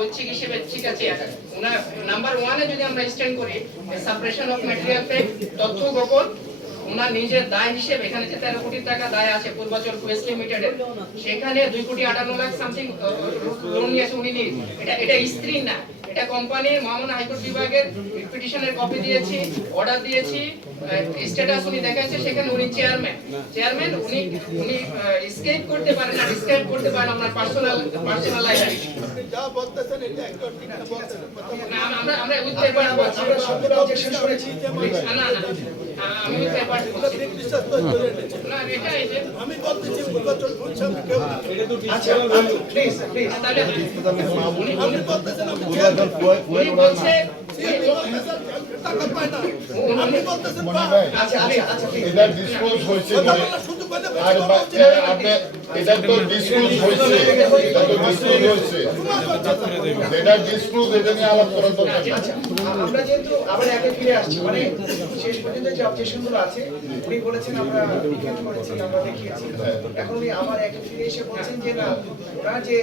ঐচ্ছিক হিসেবে ঠিক আছে। ওনার নাম্বার ওয়ানে যদি আমরা স্ট্যান্ড করি সাপারেশন অফ ম্যাটেরিয়াল ফেক তথ্য গোপন, ওনার নিজের দায় হিসেবে, এখানে যে তেরো কোটি টাকা দায় আছে পূর্বাচল কোয়েস্ট লিমিটেডের সেখানে দুই কোটি আটান্ন লাখ সামথিং লোন নিয়েছে উনি এটা এটা স্ত্রী না এটা কোম্পানি মহামান্য হাইকোর্ট বিভাগের পিটিশনের কপি দিয়েছি অর্ডার দিয়েছি। স্ট্যাটাস উনি দেখাচ্ছে সেখানে উনি চেয়ারম্যান চেয়ারম্যান উনি উনি স্কেপ করতে পারেন না স্কেপ করতে পারেন আপনার পার্সোনাল পার্সোনাল লাইফ যা বলতেছেন এটা একদম ঠিক না বলতেছেন আমরা আমরা উইথ পেপার বলছি। আমরা সবগুলো অবজেকশন শুনেছি না না না। আমি বলতেছি পূর্বাচল শুনছি আমি কেউ আচ্ছা আপনি বলতেছেন টাকা পায় না আপনি বলতেছেন মনে আচ্ছা আচ্ছা আচ্ছা এটা ডিসক্লোজ হয়েছে আর আপনি এটা তো ডিসক্লোজ হয়েছে এটা তো ডিসক্লোজ হয়েছে। এটা ডিসক্লোজ এটা নিয়ে আলাপ করার দরকার আচ্ছা আমরা যেহেতু আবার একে ফিরে আসছি মানে শেষ পর্যন্ত যে অবজেকশনগুলো আছে উনি বলেছেন আমরা ডিফেন্ড করেছি আমরা দেখিয়েছি। এখন উনি আবার একে ফিরে এসে বলছেন যে না ওনার যে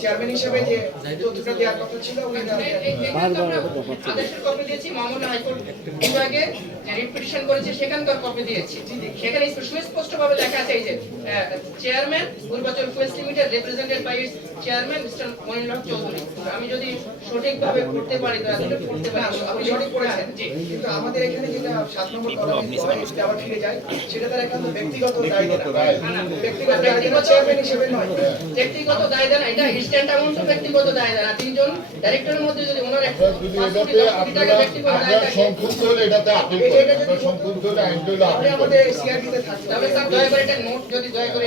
চেয়ারম্যান হিসেবে যে তথ্যটা দেওয়ার কথা ছিল উনি আদেশের কপি দিয়েছি মামলা হাইকোর্ট বিভাগে যে রিপিটিশন করেছে সেখানকার কপি দিয়েছি। সেখানে সুস্পষ্ট ভাবে লেখা আছে এই যে chairman Purbachal কুয়েস limited represented by its chairman mister Monir Haque Chowdhury আমি যদি সঠিকভাবে করতে পারি তাহলে করতে না, পারি আপনি সঠিক করেছেন। জি কিন্তু আমাদের এখানে যেটা সাত নম্বর কলামে হয় আবার ফিরে যায় সেটা তার একান্ত ব্যক্তিগত দায় না। ব্যক্তিগত দায় দেনা চেয়ারম্যান হিসেবে নয়। ব্যক্তিগত দায় দেনা এটা ইনস্ট্যান্ট অ্যামাউন্ট ব্যক্তিগত দায় দেনা। তিনজন ডাইরেক্টরের মধ্যে যদি ওনার একটা ব্যক্তিগত দায় সংক্ষুব্ধ হলে এটাতে আপিল আপনারা সংক্ষুব্ধ হলে আইনটা হলে আমাদের সিআরপিতে থাকতে তবে হবে স্যার দয়া করে একটা নোট যদি দয়া করে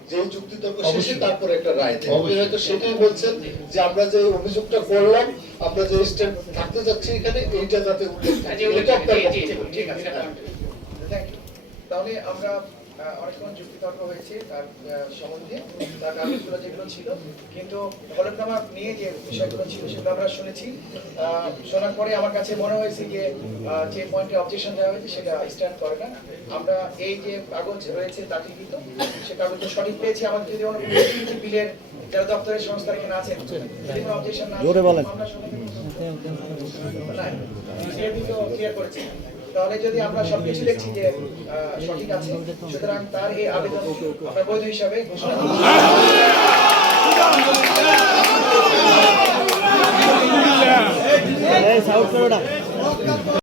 যে যুক্তি তর্ক শেষে তারপর একটা রায় দেয়। আপনি হয়তো সেটাই বলছেন যে আমরা যে অভিযোগটা করলাম আমরা যে স্টেপ থাকতে যাচ্ছি এখানে এইটা যাতে উল্লেখ থাকে। এটা আপনার বক্তব্য। ঠিক আছে তাহলে আমরা অনেকক্ষণ যুক্তিতর্ক হয়েছে তার সম্বন্ধে তার কাগজগুলো যেগুলো ছিল। কিন্তু হলফনামা নিয়ে যে বিষয়গুলো ছিল সেগুলো আমরা শুনেছি। শোনার পরে আমার কাছে মনে হয়েছে যে যে পয়েন্টে অবজেকশন দেওয়া হয়েছে সেটা স্ট্যান্ড করে না। আমরা এই যে কাগজ রয়েছে দাখিলকৃত সে কাগজটা সঠিক পেয়েছি। আমাদের যদি কোনো বিলের যারা দপ্তরের সংস্থা এখানে আছেন যদি কোনো অবজেকশন না জোরে বলেন। আমরা ক্লিয়ার করেছি। তাহলে যদি আমরা সবকিছু দেখছি যে সঠিক আছে, সুতরাং তার এই আবেদন আমরা বৈধ হিসাবে ঘোষণা